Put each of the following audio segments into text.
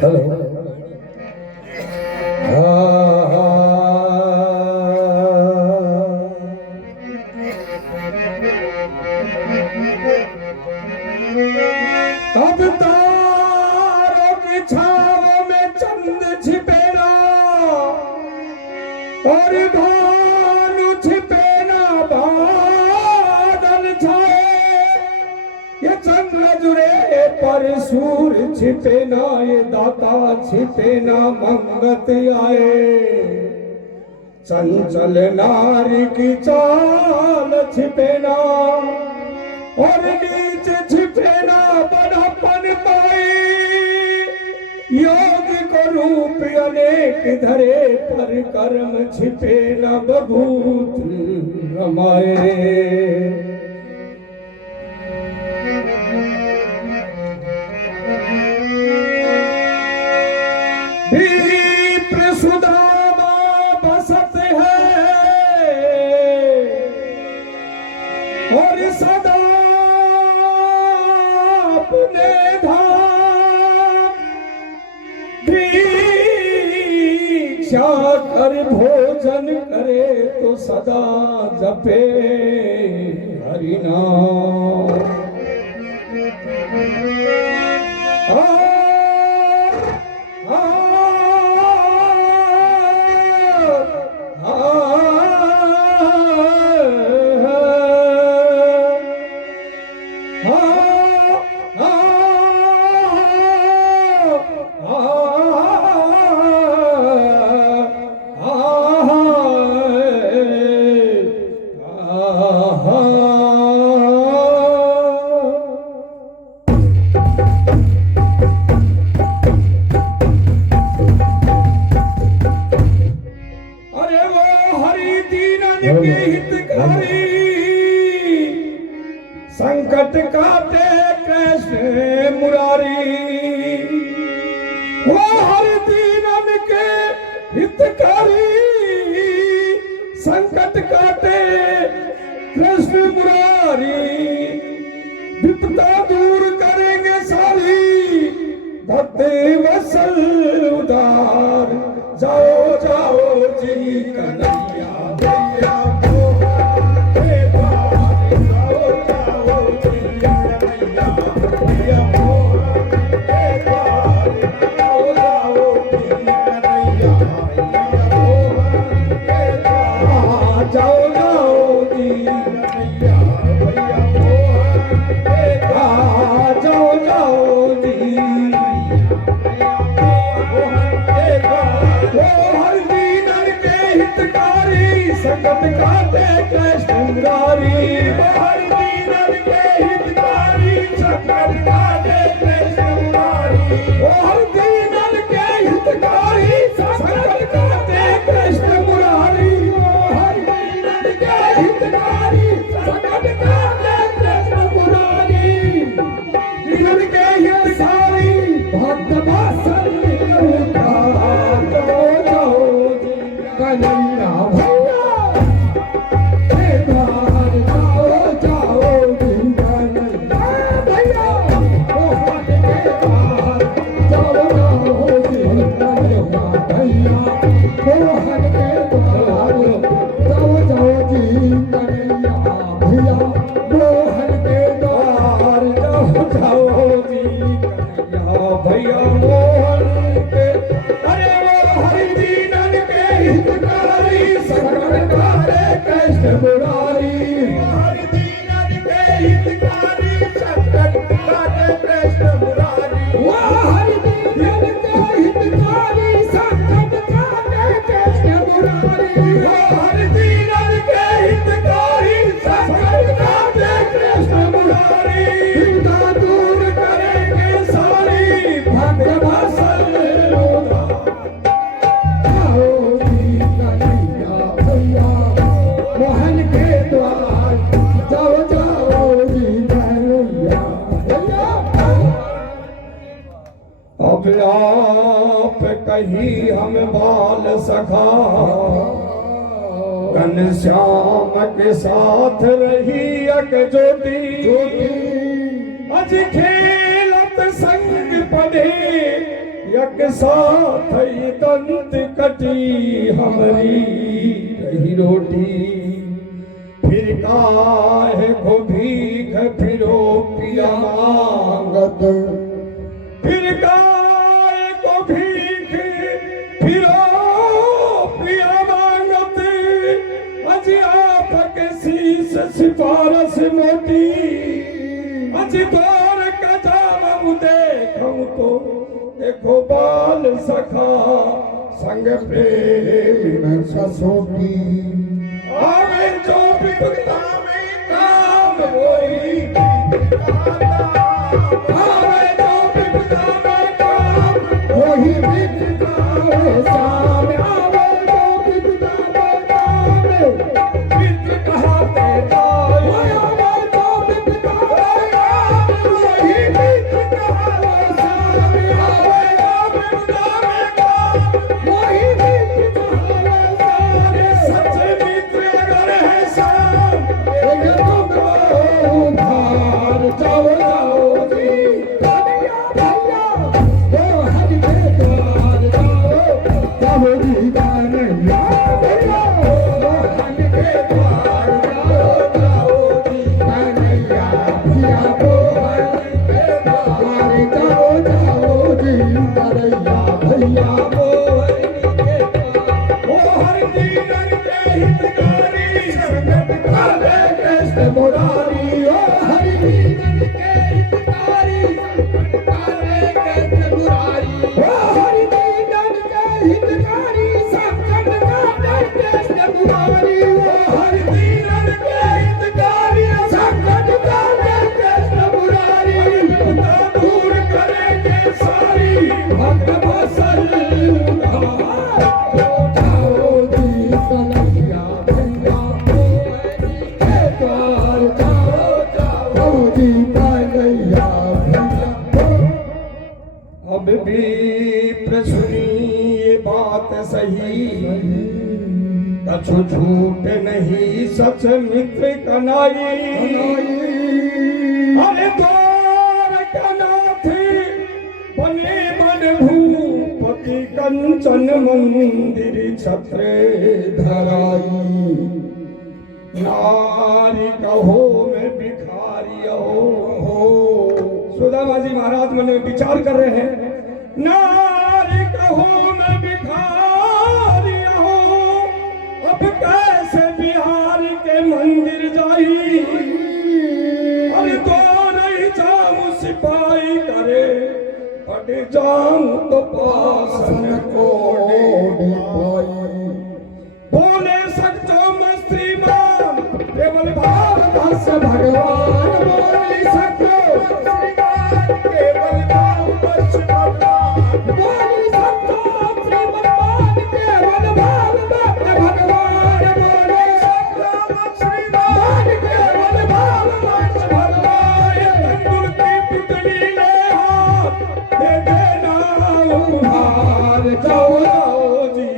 अब तारों की छाव में चंद छिपेना और भानु छिपेना बादल छाए, ये चंद्र जुड़े पर सूर्य छिपेना, ये दाता छिपेना मंगत आए। चंचल नारी की चाल छिपेना और नीचे छिपेना बड़ापन पाई, योग को रूप अनेक धरे पर कर्म छिपे न बभूत रमाए। विप्र सुदामा बसत है और सदा अपने धाम भिक्षा कर भोजन करे तो सदा जपे हरि नाम। संकट काटे कृष्ण मुरारी, वो हर दीनन के हितकारी। संकट काटे कृष्ण मुरारी, विपदा दूर करेंगे सारी। भक्ति वसल उदार, जाओ जाओ जी कन्हैया भैया संकट काटे कृष्ण मुरारी, हर दीनन के हितकारी। संकट काटे कृष्ण मुरारी, हर दीनन के हितकारी। संकट काटे कृष्ण मुरारी, हर दीनन के हितकारी। संकट काटे कृष्ण मुरारी, दीनन के हितकारी। भक्त वात्सल उद्धार, जाओ जाओ कन्हैया भैया मोहन के। अरे वो हरि दीनन के हितकारी। संकट काटे कृष्ण मुरारी, हरि दीनन के हितकारी। संकट काटे कृष्ण मुरारी, वो हरि दीनन के हितकारी। संकट काटे कृष्ण मुरारी, वो हरि दीनन के हितकारी। संकट काटे कृष्ण मुरारी, विपदा दूर करेंगे सारी। भक्त वात्सल मोहन के द्वार, जाओ जाओ जी कन्हैया भैया। अब आप कहीं हम बाल सखा, घनश्याम के साथ रही एकजुटी। अज खेलत संग पढ़े यक साथ दंत कटी हमारी रही रोटी। फिर काहे को भीख फिरो पिया मांगत, फिर काहे को भीख फिरो पिया मांगत। अज आपके शीश सिफारश मोटी, अज दौर का जाम देखूं तो देखो बाल सखा संग प्रेम ससोटी। आवे जो विपदा में काम होई, आवे जो विपदा में काम वही विपदा है साम। आवे जो विपदा में काम विपद कहते जाए, आवे जो विपदा में काम वही विपद कहते जाए। आवे जो विपदा में काम वही विपद कहते जाए। सच्चे मित्र अगर है साम, ये तुमको उधार जाओ जाओ जी। कन्हैया भैया वो हरि के द्वार जाओ जाओ जी। कन्हैया भैया वो हरि के द्वार जाओ जाओ जी। कन्हैया भैया वो हरि के द्वार जाओ जाओ जी। कन्हैया भैया वो हरि के द्वार, वो हर दीनन के हितकारी संगत काले कृष्ण मुरारी। ओ हरि दीनन के हितकारी संगत काले कृष्ण मुरारी। ओ हरि दीनन के हितकारी संगत काले कृष्ण मुरारी। ओ हरि दीनन के हितकारी संगत काले कृष्ण मुरारी। विपदा दूर करेंगे सारी भक्त बसल उधार। जाओ जी कन्हैया भैया वो हरि के द्वार जाओ जाओ जी। कन्हैया भैया। अब भी प्रसुनी ये बात सही, कछु झूठ नहीं सच मित्र कनाई। अरे द्वार कनाथ बने बन भूपति कंचन मंदिर छत्र धराई। नारी कहो मैं भिखारी हो। सुदामा जी महाराज मन में विचार कर रहे हैं। नारी कहो मैं भिखारी हो, अब कैसे बिहार के मंदिर जाई। अरे तो नहीं जाऊं सिपाही करे, अरे जाऊं तो पासन को बोले सकतो मस्त्रीमान केवल भाव से भगवान। बोले सकतो श्रीमान केवल भाव बस भगवान। बोले सकतो श्रीमान केवल भाव बस भगवान। बोले सकतो श्रीमान केवल भाव बस भगवान। तंदुर की पुतली ले हाथ दे देना उधार। जाओ जाओ जी।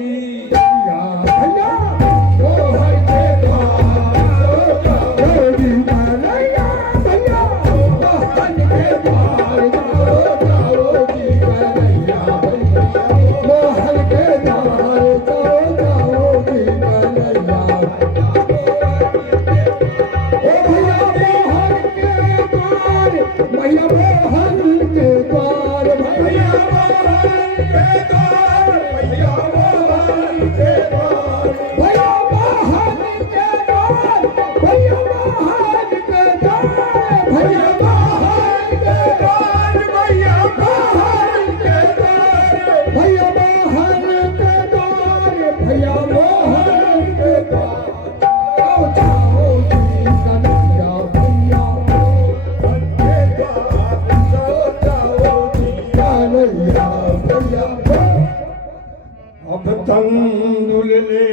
अब तंदुल ले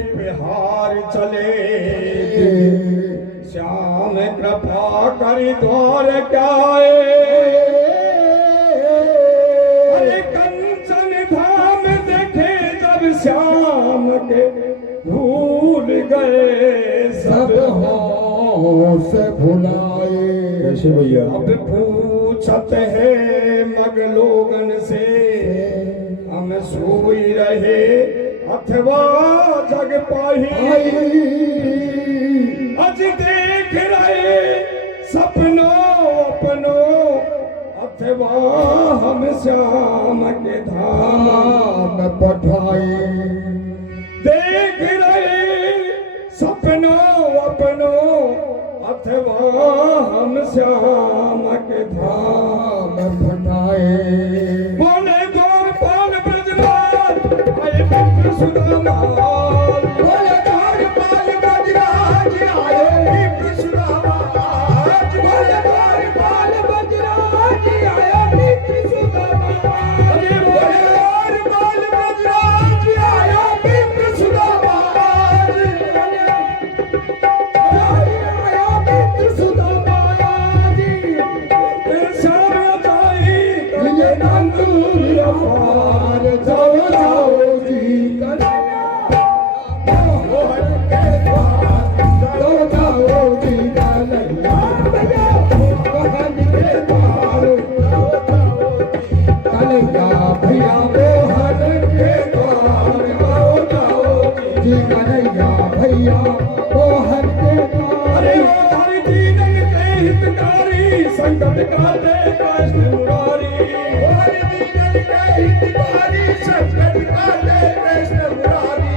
उपहार चले, श्याम कृपा कर द्वार क्या अरे कंचन धाम देखे जब श्याम के भूल गए सब होश भुलाए। कैसे भैया अब पूछत है मग लोगन से हम सोई रहे अथवा जग पाही, अज देख रहे सपनों अपनों अथवा हम श्याम के धाम पठाई। देख रहे सपनों अपनों अथवा हम श्याम के धाम पठाए। बोले गोपाल ब्रजराज आए मित्र सुदामा, बोले गोपाल ब्रजराज आए मित्र सुदामा, बोले गोपाल ब्रजराज आए मित्र सुदामा, अरे बोले गोपाल ब्रजराज आए मित्र सुदामा, आया मित्र सुदामा जी। श्याम जाई ये नंदूर अपार जाओ जाओ जी कन्हैया, मोहन के द्वार जाओ जाओ जी कन्हैया, मोहन के द्वार जाओ जाओ जी कन्हैया, भैया मोहन के द्वार जाओ जाओ जी कन्हैया, भैया मोहन के अरे द्वार। वो हरि दीनन के हितकारी संकट काटे कृष्ण मुरारी, हरि दीनन के हितकारी संकट काटे कृष्ण मुरारी,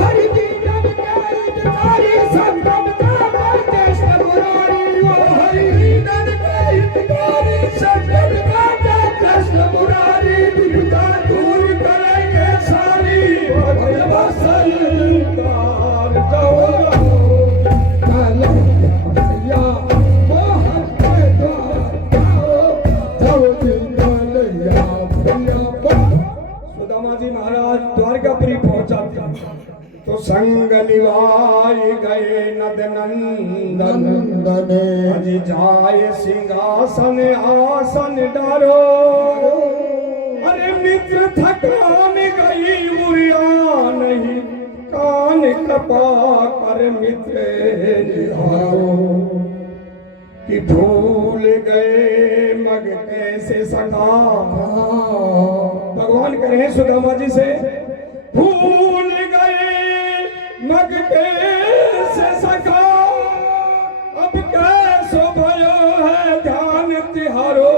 हरि दीनन के हितकारी संकट काटे कृष्ण मुरारी, हरि दीनन के हितकारी संकट काटे कृष्ण मुरारी, विपदा दूर करेंगे सारी भगवत संकार जाओ कन्हैया मोहन के द्वार जाओ जी कन्हैया, भैया सुदामा जी महाराज द्वारकापुरी पहुंचा तो संग निभाए गए नद नंदन, नंदने अजी जाए सिंहासन आसन डारो, अरे मित्र थकान गई उरिया नहीं कान कपा कर मित्र निहारो, कि भूल गए मग कैसे सका, भगवान कह रहे हैं सुदामा जी से, भूल गए मग कैसे सका, अब कैसो भयो है ध्यान तिहारो,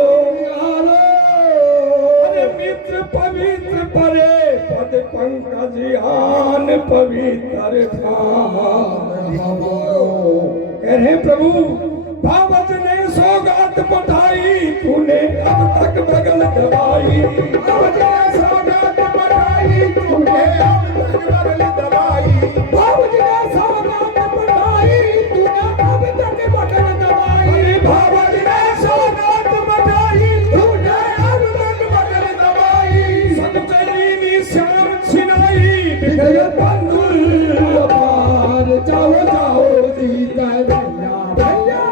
अरे मित्र पवित्र परे पद पंकज आन पवित्र धाम। कह रहे प्रभु भावत ने सौगात पठाई, तूने अब तक बगल दबाई, भावत ने सौगात पठाई, तूने अब तक बगल दबाई, भावत ने सौगात पठाई, तूने अब तक बगल दबाई, भावत ने सौगात पठाई, तूने अब तक बगल दबाई, सद चली श्याम छिनाई विजय बंधु अपार जाओ जाओ जी कन्हैया, भैया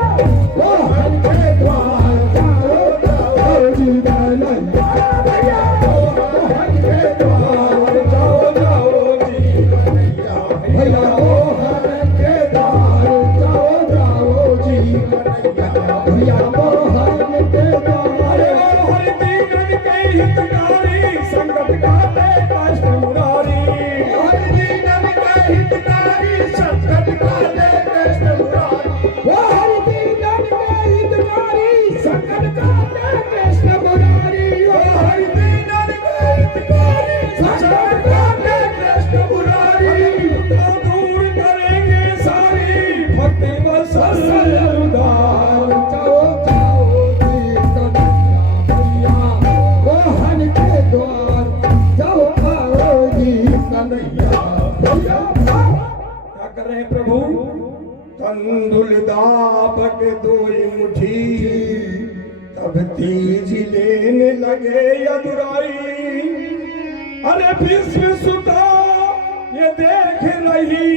मोहन के द्वार जाओ जाओ जी कन्हैया, भैया मोहन के द्वार जाओ जाओ जी कन्हैया, भैया मोहन के द्वार जाओ जाओ जी कन्हैया, भैया मोहन के द्वार। अरे वो हरि दीनन के हितकारी संकट काटे कृष्ण मुरारी, हरि दीनन के हितकारी संकट काटे कृष्ण मुरारी, वो हरि दीनन के हितकारी संकट काटे कृष्ण मुरारी, वो हरि दीनन के हितकारी संकट काटे कृष्ण मुरारी, विपदा दूर करेंगे सारी भक्ति वसल उदार। जाओ जाओ जी कन्हैया, भैया मोहन के द्वार जाओ आओ जी कन्हैया, भैया क्या कर रहे हैं प्रभु, तंदुल दाब के दोई मुठी, तब तीज लेने लगे यदुराई, अरे भीष्म सुता ये देख रही,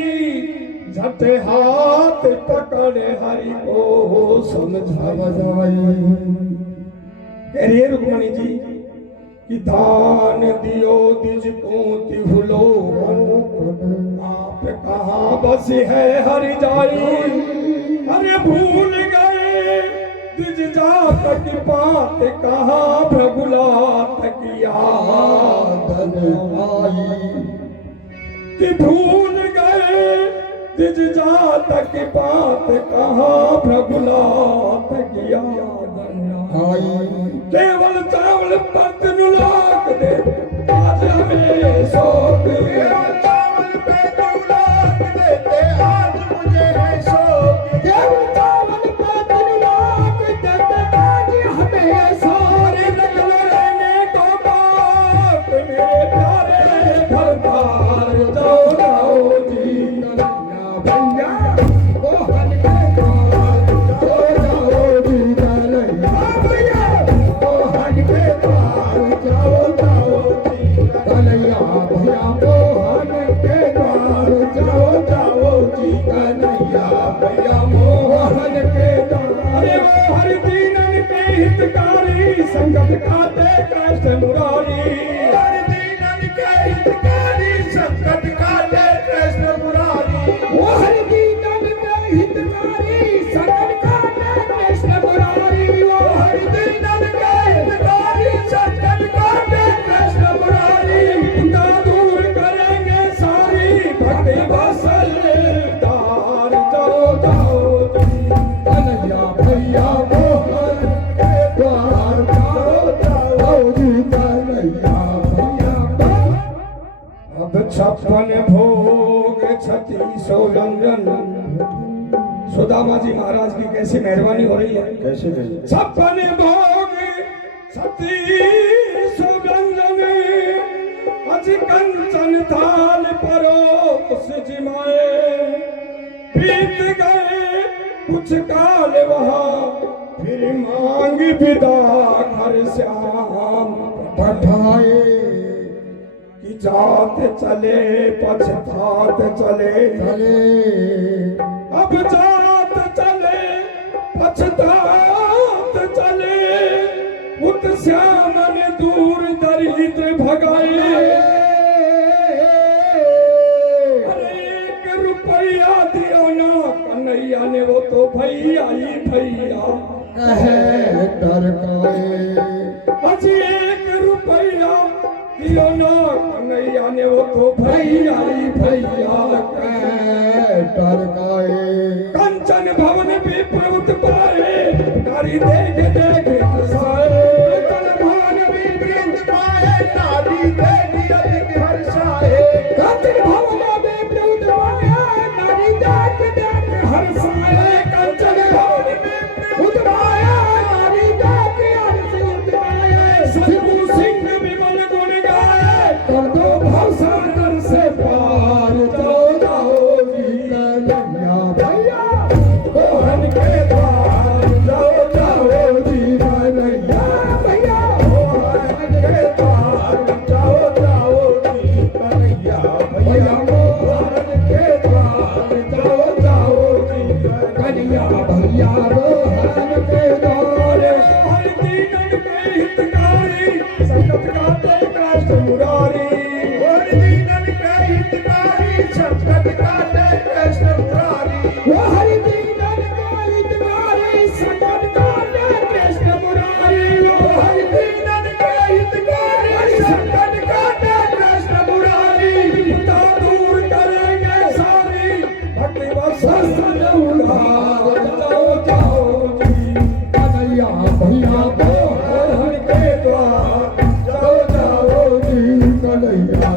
झट हाथ पकड़े हरि को समझा बजाई। कह रही है रुक्मणी जी कि दान दियो दिज को तिहुलो, आप कहाँ बस है हरि जाई, अरे भूल गए दिज जात की बात, कहाँ भगुलात की याद, मोहन आई। कि भूल गए निज जात की बात कहाँ भ्रगुलात किया आई केवल चावल पत नुलाक दे आज हमें शौक केवल चावल पे दुलाक देते आज मुझे है शौक। केवल चावल पे दुलाक देते आज हमें है शौक। नकल रहने को बात मेरे प्यारे फरदार जाओ जाओ जी भैया मोहन के द्वार जाओ जाओ जी कन्हैया। भैया मोहन के द्वार जाओ जाओ जी कन्हैया। भैया मोहन के द्वार जाओ जाओ जी कन्हैया। भैया मोहन के द्वार। अरे वो हर दीनन के हितकारी संगत काटे कष्ट मुरारी हर दीनन के हितकारी संकट काटे कृष्ण मुरारी। वो हर दीनन के हितकारी संकट काटे कृष्ण मुरारी। वो हर दीनन के हितकारी संकट काटे कृष्ण मुरारी। चिंता दूर करेंगे सारी भक्ति बसल दार जाओ जाओ जी कन्हैया भैया मोहन के द्वार जाओ जाओ जी कन्हैया। भैया अब छप्पन भोग 3600 व्यंजन सुदामा जी महाराज की कैसी मेहरबानी हो रही है। कैसे छप्पन भोग 3600 व्यंजन अज कंचन थाल परोस जिमाए बीत गए कुछ काल वहाँ फिर मांग विदा घर श्याम पठाए कि जात चले पछतात चले चले अब जात चले पछतात चले उत श्याम ने दूर दरिद्र भगाए अरे 1 रुपया दियो ना कन्हैया ने वो तो भैया ही भैया कहे तरकाए। अजी 1 रुपया दियो ना कन्हैया ने वो तो भैया ही भैया कहे तरकाए। कंचन भवन भी प्रभुत पाए नारी देख देख हंसाए कंचन भवन भी वृंद पाए नारी देख अधिक हर्षाए। कंचन भवन भी वृंद पाए नारी देख देख हर्षाए। कंचन भवन भी वृंद पाए नारी देख हर्षाए। सिद्धू सिंह विमल गुण गाए कर दो भवसागर से पार जाओ जाओ जी कन्हैया। भैया मोहन के द्वार जाओ जाओ जी कन्हैया। भैया मोहन के द्वार जाओ जाओ जी कन्हैया। भैया मोहन के द्वार जाओ जाओ जी कन्हैया। भैया मोहन के द्वार हर दीनन के हितकारी संकट काटे कष्ट मुरारी हर दीनन के हितकारी संकट काटे कृष्ण मुरारी। वो हर दीनन के हितकारी संकट काटे कृष्ण मुरारी। वो हर दीनन के हितकारी संकट काटे कृष्ण मुरारी। चिंता दूर करेंगे सारी भक्ति बसल उधार जाओ जाओ जी कन्हैया भैया मोहन के द्वार जाओ जाओ जी कन्हैया।